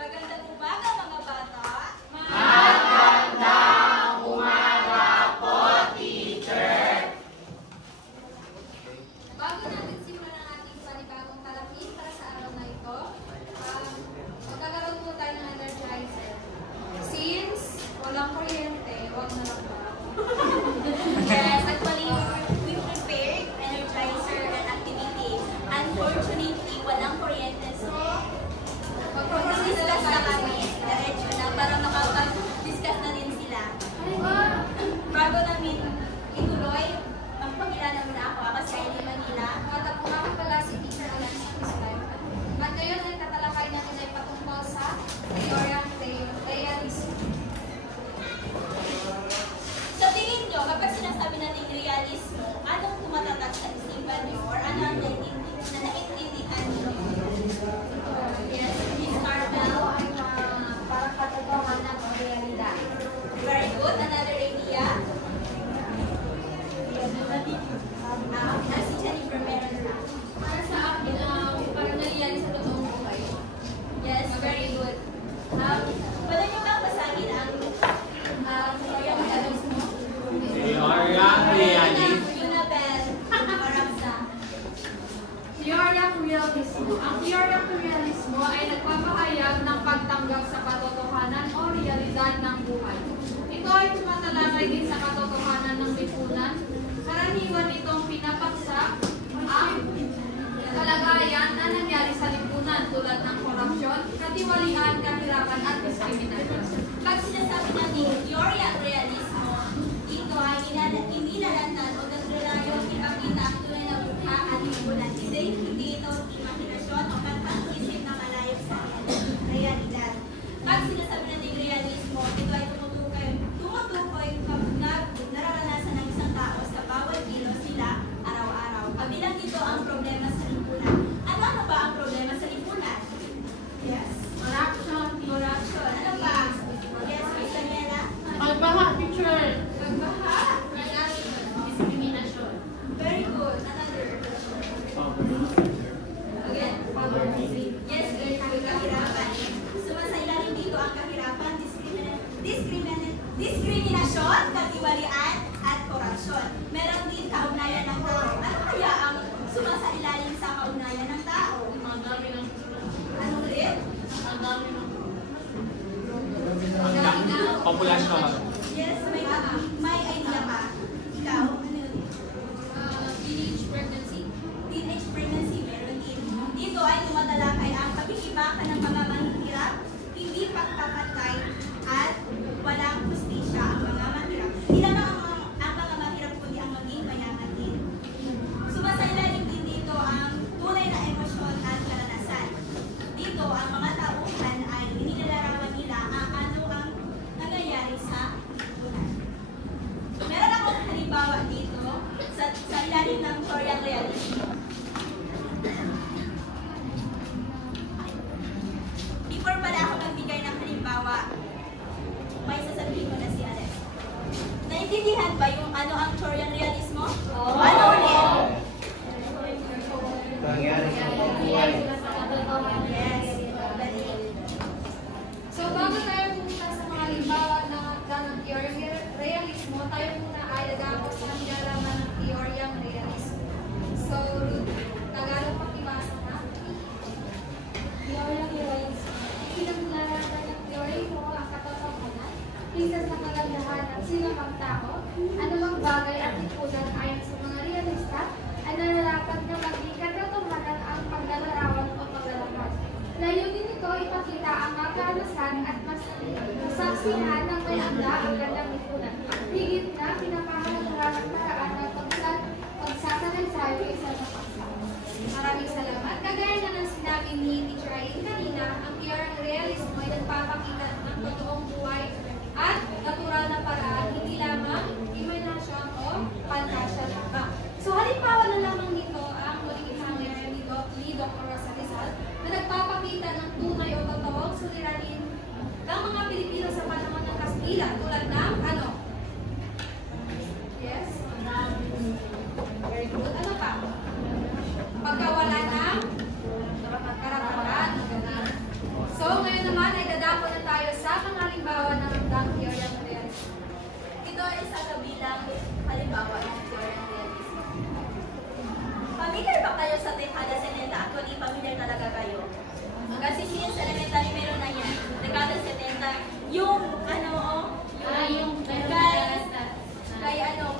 Magandang umaga mga bata. Magandang umaga po, teacher. Bago natin simulan ang ating panibagong talakis para sa araw na ito, magkakaroon po tayo ng energizer. Since walang kuryente, wag na lang po. Yes, actually, we prepared energizer and activity. Unfortunately, walang kuryente. So, mag-discuss na kami. Diretso na para makapag-discuss na din sila. Bago namin ituloy, magpakilala muna ako. Ako si Aileen Manila. At ako nga pala si Teacher Alana Crispin. At ngayon ay tatalakay natin ay patungkol sa teoryang realismo. Sa tingin nyo, kapag sinasabi natin realismo, anong tumatatak sa isipan nyo? Or ano ang naiintindihan nyo? Yes, Miss Marvel. Parang katotohanan ng realidad. Very good. Another idea? Si Jennifer meron na. Para sa akin, parang nangyayari sa totoong buhay. Yes, very good. Pwede nyo bang basahin ang teoryang realismo? Teoryang realismo. Yunabel, Maramsa. Teoryang realismo. Ang teoryang realismo ay nagpapahayag ng pagtanggap sa katotohanan o realidad ng buhay. Ito ay tumatalakay din sa katotohanan ng lipunan. Karaniwan itong pinapaksa ang kalagayan na nangyari sa lipunan tulad ng korupsyon, katiwalian, kahirapan at diskriminasyon. Pag sinasabi natin teoryang realismo, ito ay inilalantad o naglalayong ipakita ang tunay na mukha at lipunan. Hindi ito imahinasyon o pagkakaisip na malayo sa realidad. Pag sinasabi natin realismo, ito ay tumutukoy na nararanasan ng isang tao sa bawat kilos nila araw-araw. Kabilang dito ang problema sa lipunan. Ano ba ang problema sa lipunan? Yes. Corruption, Ano ba? Yes, Miss Daniela? pagbaha, teacher, Pagbaha. diskriminasyon. Very good. Another. Again? Yes, very good. Kahirapan. Sumasailalim dito ang kahirapan, diskriminasyon, katiwalian, at korupsyon. Meron din kaugnayan ng tao. Ano kaya ang sumasailalim sa kaugnayan ng tao? Ang dami ng Ano ulit? Populasyon. Yes, may idea ka. Ikaw? Ano yun? Teenage pregnancy. Teenage pregnancy, meron din. Dito ay tumatalakay ang pakikibakan ng mga manghihirap, hindi pagpapatay, at walang hustisya ang mga mahirap. Hindi lamang ang mga mahirap, kundi ang maging mayaman din. Sumasailalim din dito ang tunay na emosyon at karanasan. Dito, ang mga tauhan ay inilalarawan nila ano ang nangyayari sa lipunan. Meron akong halimbawa dito sa ilalim ng teoryang realismo. Before pala ako magbigay ng halimbawa, may sasabihin ko na si Alex. Naintindihan ba yung ano ang teoryang realismo? Ano ulit? Yes. So, bago tayo pumunta sa mga halimbawa ng teoryang realismo, tayo muna ay dadako sa nilalaman ng teoryang realismo. So, Tagalog pakibasa na. Teoryang realismo. Pinaglalarawan ng teorya ang katotohanan, isa sa kagandahan at sinumang tao, anumang bagay at lipunan ayon sa mga realista, ay nararapat na maging katotohanan ang paglalarawan o paglalakad. Layunin nito ipakita ang makaranasan at masaksihan ng may anda ang gandang lipunan. Higit na pinapahalagahan ang paraan ng pagsasalaysay isa sa paksa. Maraming salamat. Kagaya na ng sinabi ni Teacher Aileen kanina, ang teoryang realismo ay nagpapakita ng totoong buhay at natural na paraan, hindi lamang imahinasyon o pantasya lamang. So halimbawa na lamang nito ang muling ihangyari ni Dr. Rosa Rizal na nagpapakita ng tunay o totoong suliranin ng mga Pilipino sa panahon ng Kastila tulad ng ano? Yes? Very good. Ano pa? Pagkawala ng karapatan. So ngayon naman halimbawa ng teoryang realismo. Familiar ba kayo sa dekada 70? Actually, familiar talaga kayo. Kasi since elementary meron na yan. Dekada 70, yung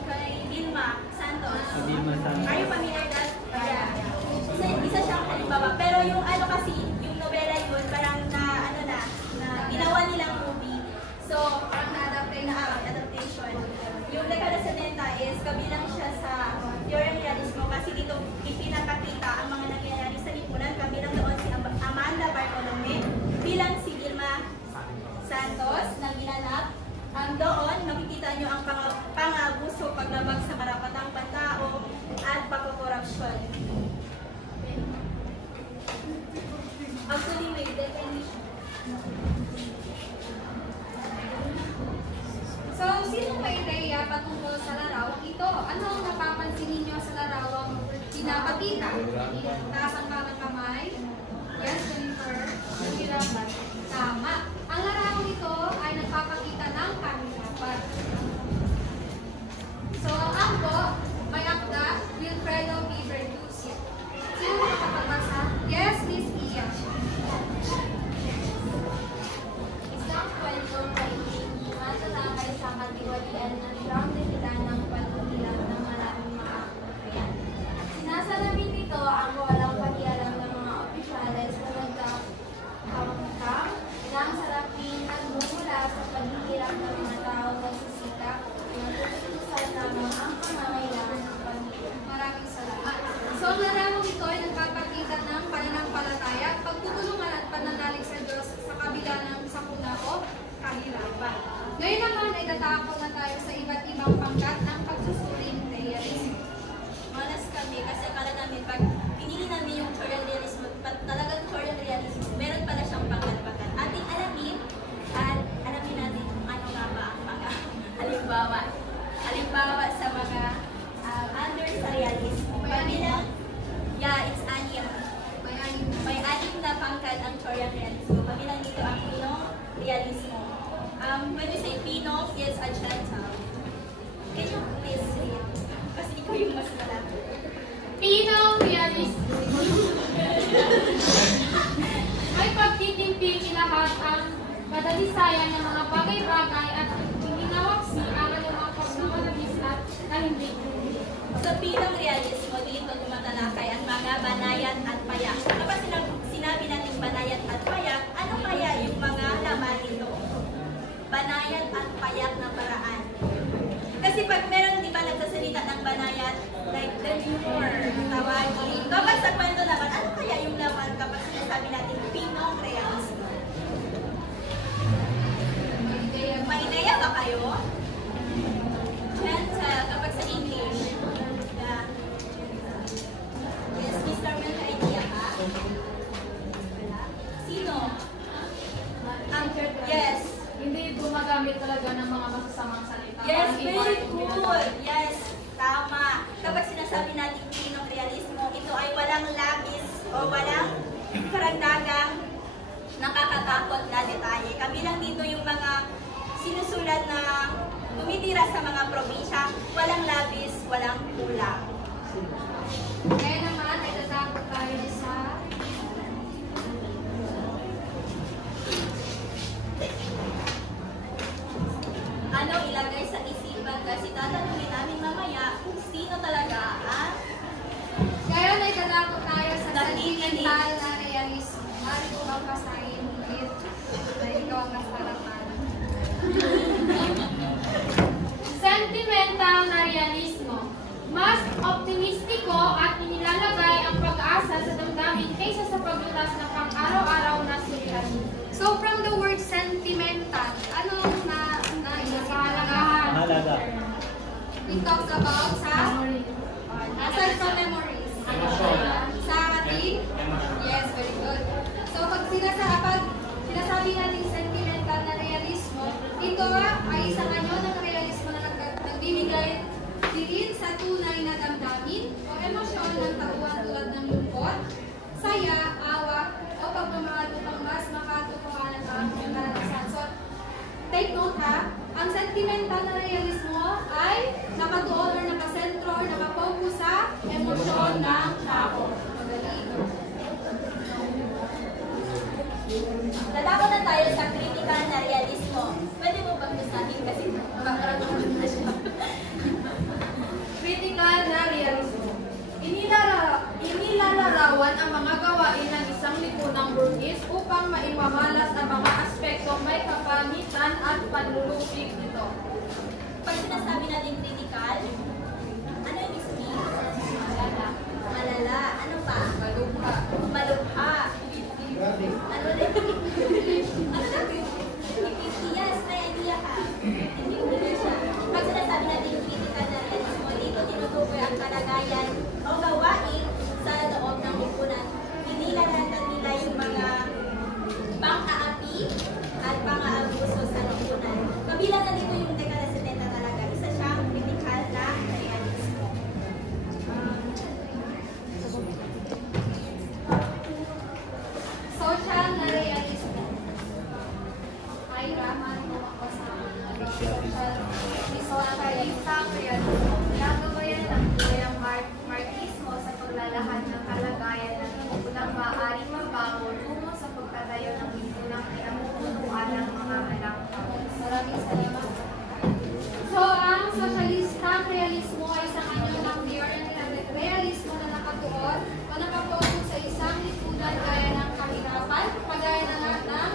kay Vilma Santos. Vilma Santos. Are you familiar that? Yeah. Isa siyang halimbawa. Pero yung kasi, yung novela yun, parang na ginawa nilang movie. So, parang adaptation. Yung dekada 70 is kabilang siya sa teoryang realismo kasi dito ipinakakita ang mga nangyayari sa lipunan. Kabilang doon si Amanda Bartolome bilang si Vilma Santos na ginanap. Doon, makikita nyo ang pang-abuso, paglabag sa karapatang pantao at pagkokorupsyon. Actually, may definition. So, sino may ideya patungkol sa larawang ito? Ano ang napapansin ninyo sa larawang pinapakita? Taas ang mga kamay? Yes, Jennifer? Hirapan? Tama. Ang larawang ito ay nagpapakita ng kahirapan. So, ang angko, may akda, Wilfredo B. Bertucci. Sino makapagbasa? Yes, Miss Iya. Isang kwentong paitin, matalakay sa katiwalian ng siyang desitan ng pagkukilang ng maraming mga kabayan. Sinasalamin nito ang walang pakialam ng mga opisyales na nagkakawangkang ng sarapin at bumula sa paghihirap ng mga tao nagsisikap na tututusan lamang ang pangangailangan ng pamilya. Maraming salamat. So, ang larawang ito ay nagpapakita ng pananampalataya, pagtutulungan at pananalig sa Diyos sa kabila ng sakuna o kahirapan. Ngayon naman ay tatapon na tayo sa iba't ibang pangkat ng pagsusuring realism. Malas kami kasi akala namin pag pinili namin yung teoryang realismo, talagang teoryang realismo, meron pala siyang pangkat-pangkat. Ating alamin at alamin natin kung ano nga ba ang mga halimbawa sa mga under sa realismo. Pabilang, it's anim. May anim na pangkat ang teoryang realismo. Pabilang dito ang pinong realismo. When you say pinong, it's a Gentile. Can you please read? Kasi ikaw yung mas malaki. Pinong realismo. May pagtitimping lahat ang madalisayan ng mga bagay-bagay at hinawagsi ang anumang pagmamalabis at na hindi. Sa pinong realismo, dito tumatalakay ang mga banayad at payak. Kapag sinabi natin banayad at payak, ano kaya yung mga laman nito? Banayad at payak na paraan. Kasi pag meron, di ba, nagsasalita ng banayad, like demure, tawagin. Kapag sa kwento naman, ano kaya yung laman kapag sinasabi natin pinong realismo? May ideya ba kayo? Gentile, kapag sa English. Yeah. Yes, Mr. Mel, may idea ka? Sino? Yes. Hindi gumagamit talaga ng mga masasamang salita. Yes, Parang very iba- good. Yes, tama. Kapag sinasabi natin pinong realismo, ito ay walang labis o walang karagdagang nakakatakot na detalye. Kabilang dito yung mga sinusulat na tumitira sa mga probinsya, walang labis, walang kulang. Ngayon naman ay tatapos tayo sa Ano ilagay sa isipan kasi tatanungin namin mamaya kung sino talaga ang Ngayon ay tatapos tayo sa Nakikinig. sentimental na realismo. At kung ang pasahin ulit, ay ikaw ang nasarapan. Sentimental na realismo. Mas optimistiko at inilalagay ang pag-asa sa damdamin kaysa sa paglutas ng pang-araw-araw na suliranin. So, from the word sentimental, ano na Kahalagahan. Mahalaga. it talks about sa Memory. aside from memories. Sa ating? Yes, very good. So, pag sinasabi natin sentimental na realismo, ito ay isang anyo ng realismo na nagbibigay diin sa tunay na damdamin o emosyon ng tauhan tulad ng lungkot, saya, awa, o pagmamahal upang mas makatotohanan ang karanasan. So, take note ha, ang sentimental na realismo ay nakatuon or emosyon ng tao. Lalako na tayo sa critical na realismo. Pwede mo bang basahin kasi makarating na siya. Critical na realismo. Inilalarawan ang mga gawain ng isang lipunang burgis upang maipamalas ang mga aspektong may kapangitan at panlulupig nito. Pag sinasabi natin critical, ano yung sabihin? Malala. Malala. Ano pa? Malubha. Malubha. Ano rin? Ano na? Yes, may idea ka. Hindi siya. Pag sinasabi natin yung critical na realismo, dito tinutukoy ang kalagayan o gawain sa loob ng lipunan. Inilalatan nila yung mga pang-aapi at pang-aabuso sa lipunan. Kabilang na dito yung dekada 70 talaga. Isa siyang critical na realismo. Social na realismo. Ay, raman mo ako sa Socialistang realismo. Nagabayan ng tuyang marxismo sa paglalahad ng kalagayan ng lipunang maaaring mabago tungo sa pagtatayo ng lipunang pinamumunuan ng mga malangkang. Maraming salamat. So, ang socialistang realismo ay isang anyo ng teorya ng realismo na nakatuon o nakapokus sa isang lipunan gaya ng kahirapan, kagaya na ng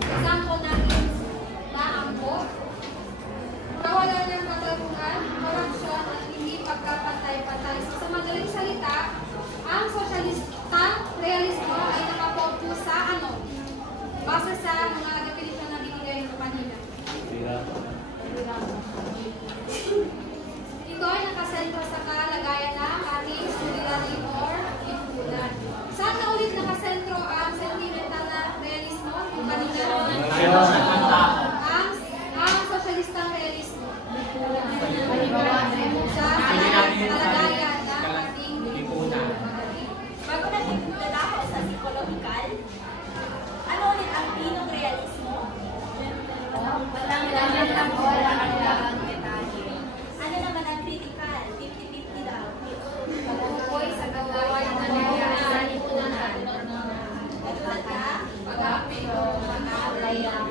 example natin na angko, kawalan ng katarungan, korupsyon at hindi pagkapantay-pantay. So, sa madaling salita, ang socialistang realismo ay nakapokus sa ano? Base sa mga definisyon na binigay ng kanina. Ito ay nakasentro sa kalagayan ng ating solidarity or lipunan. Saan na ulit nakasentro ang sentimental na realismo? Yung kanina? Emosyon ng tao. Ang sosyalistang realismo. Sa kalagayan ng ating lipunan. Bago natin lalako sa psikolohikal, ano ulit ang pinong realismo? Ano naman ang critical? 50-50 daw. Pagkukoy sa gawain ng nangyayari sa lipunan. Katulad ka? Pag-aapi o pag-aalayang.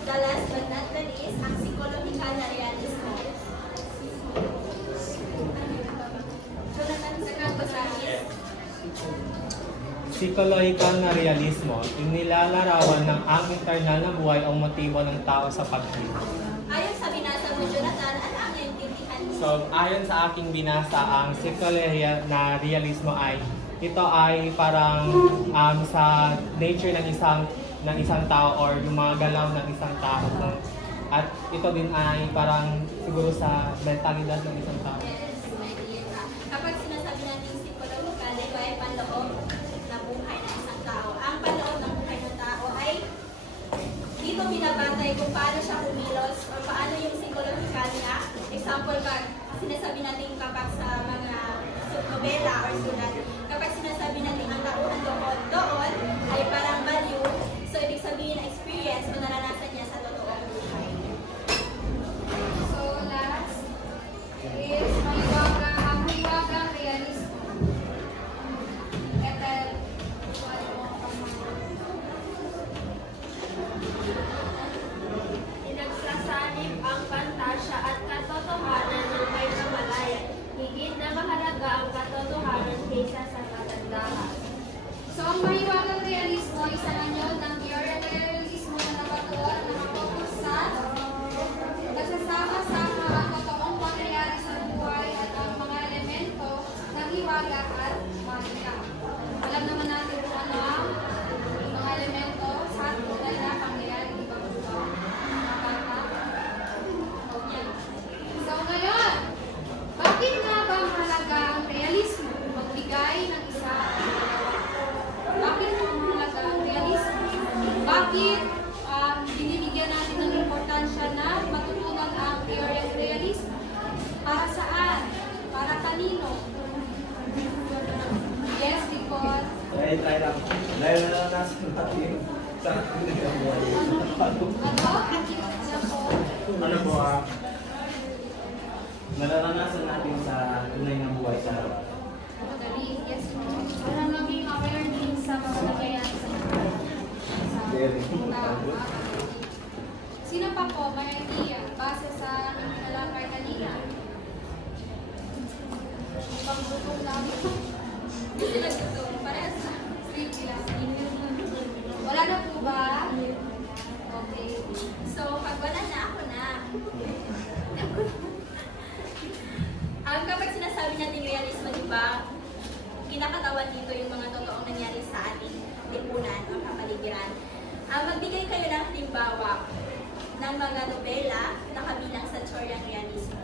The last but not the least, ang psikolohikal na realismo. Jonathan, sa kang basahin? Psikolohikal na realismo, inilalarawan ng ang internal na buhay ang motibo ng tao sa pagkilos. Ayon sa binasa mo, Jonathan, ano ang intindihan mo? So, ayon sa aking binasa, ang psikolohikal na realismo ay ito ay parang sa nature ng isang tao or yung mga galaw ng isang tao. At ito din ay parang siguro sa mentalidad ng isang tao. Yes, may idea ka. Kapag sinasabi natin psikolohikal, ito ay panloob na buhay ng isang tao. Ang panloob ng buhay ng tao ay dito binabatay kung paano siya kumilos o paano yung psikolohikal niya. Example ka, sinasabi natin kapag sa mga nobela or sulat, kapag sinasabi natin ang tauhan doon ay parang value, so ibig sabihin na experience o naranasan niya sa totoong buhay. So, last is ang hiwagang realismo. Ethel, Pinagsasanib ang pantasya at katotohanan ng may kamalayan. Higit na mahalaga ang katotohanan kaysa sa kagandahan. So, ang mahiwagang realismo ay isang anyo ng teorya ng realismo na nakatuon na nakapokus sa nagsasama-sama ang totoong pangyayari sa buhay at ang mga elemento ng hiwaga at magika. Alam naman natin kung ano ang mga elemento sa tunay na pangyayari, di ba gusto? Okay. So, ngayon, bakit nga ba mahalaga ang realismo? Magbigay ng isa. Bakit mahalaga ang realismo? Bakit binibigyan natin ng importansya na matutunan ang teorya ng realismo? Para saan? Para kanino? Yes, because Dahil naranasan natin sa ano? Example? ano po nararanasan natin sa tunay na buhay sa araw. Madali, yes po. Para maging aware din sa mga nangyayari sa Very. Sino pa po may idea base sa nalakay kanina? Pagbutok lang. Hindi sila gusto. Parehas na. Sleepy lang. Wala na po ba? Okay. So, pag wala na, ako na. Kapag sinasabi natin realismo, di ba, kinakatawan dito yung mga totoong nangyari sa ating lipunan o kapaligiran. Magbigay kayo ng halimbawa ng mga nobela na kabilang sa teoryang realismo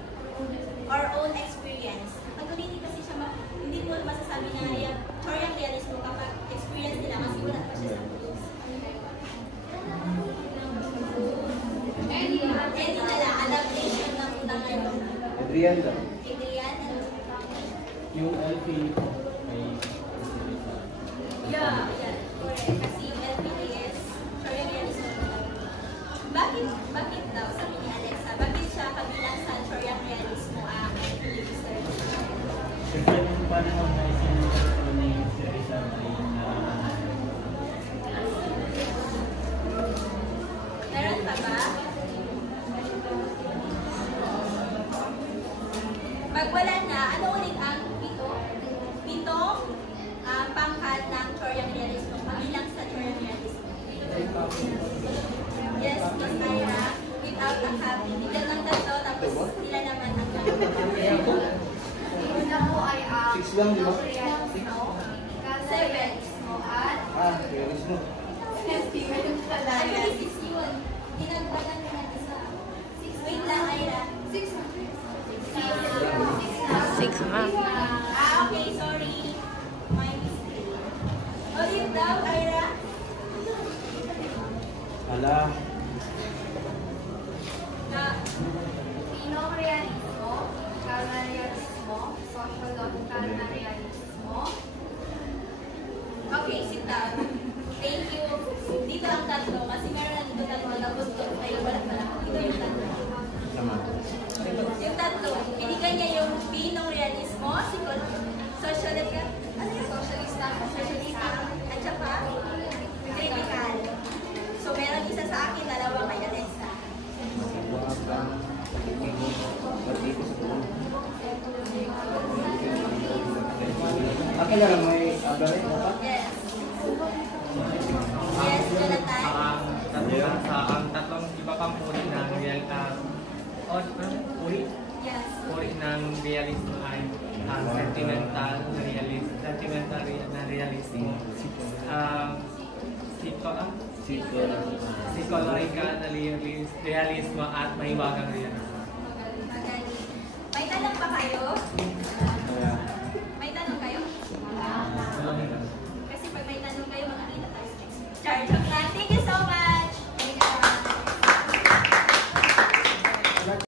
or own experience. Pag-ulitin kasi siya, hindi mo masasabi na teoryang realismo kapag experience nila kasi wala pa siya sa books. Any Any nila, adaptation ng unang ano. Adrian daw. Adrian and Yung LP may yeah, correct. Kasi yung LPDS, teoryang realismo. Bakit daw, sabi ni Alexa, bakit siya kabilang sa teoryang realismo ang research? Siyempre kung paano mo naisinulat ko na yung series ay Meron pa ba? Pag wala na, ano ulit ang pitong pangkat ng teoryang realismo, kabilang sa teoryang realismo? Yes, Miss Myra, without a copy. Bigyan ng tatlo, tapos sila naman ang Una po ay ang 6 lang, di ba? realismo, realismo at Realismo. Actually, 6 yun. Dinagdagan na ng isa. Wait lang, Ira. 6 Okay, sorry. My mistake. Ulit daw, Ira. Ala. Pinong realismo, realismo, sociological na realismo. Okay, sit down. Thank you. Dito ang tatlo kasi meron na dito tatlo na gusto kayo wala. Dito yung tatlo. Naman. Yung tatlo, binigay niya yung pinong realismo, sociological, ano yun? Socialista, at saka critical. So meron isa sa akin, dalawa kay Alexa. Akin na lang may agarin mo pa? Yes. Yes, Jonathan. Ang tatlong iba pang uri ng Yes. uri ng realismo ay sentimental na realismo, psychological na realismo at mahiwagang realismo. Magaling. May tanong pa kayo?